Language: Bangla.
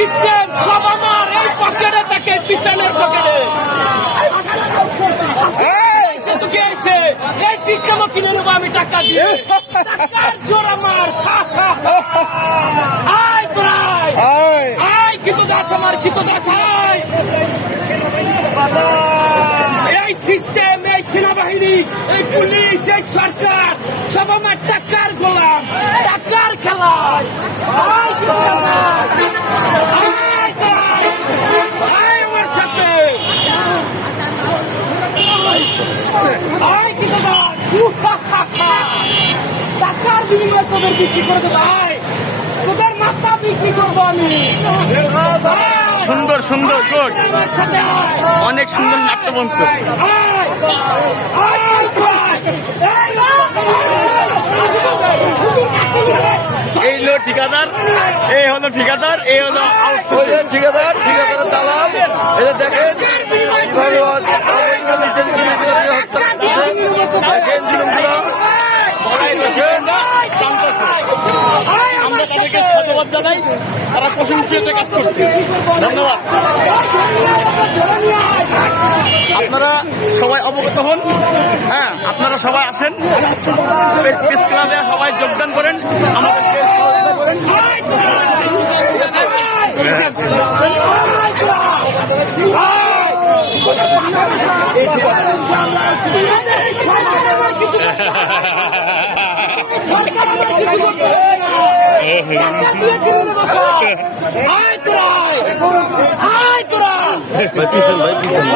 সিস্টেম সব আমার এই পকেটে থাকে, পিছনের পকেটে। এই সিস্টেমও কিনে নেবো আমি টাকা দিয়ে। টাকার জোর আমার। আয় প্রায় আয় কিন্তু গাছ আমার, কিন্তু গাছ আয়। এই সিস্টেম, এই সেনাবাহিনী, এই পুলিশ, এই সরকার সব আমার টাকার গোলাম, টাকার খেলায়। আয় কিন্তু আয় আমার সাথে। আয় কিন্তু টাকার বিনিময়ে তোদের বিক্রি করে দেবো। আয় তোদের মাথা বিক্রি করবো আমি। সুন্দর সুন্দর কোট, অনেক সুন্দর নাট্যমঞ্চ। এই হলো ঠিকাদার, এই হলো ঠিকাদার, এই হলো ঠিকাদার, ঠিকাদারের দালাল। এটা দেখেন আমরা তাদেরকে ধন্যবাদ জানাই, তারা প্রশংসিত কাজ করছে। ধন্যবাদ। আপনারা সবাই অবগত হন, হ্যাঁ আপনারা সবাই আসেন, প্রেস ক্লাবে সবাই যোগদান করেন, আমাদেরকে সহযোগিতা করেন। আয় তোরা ভাই পিছন, ভাই পিছন।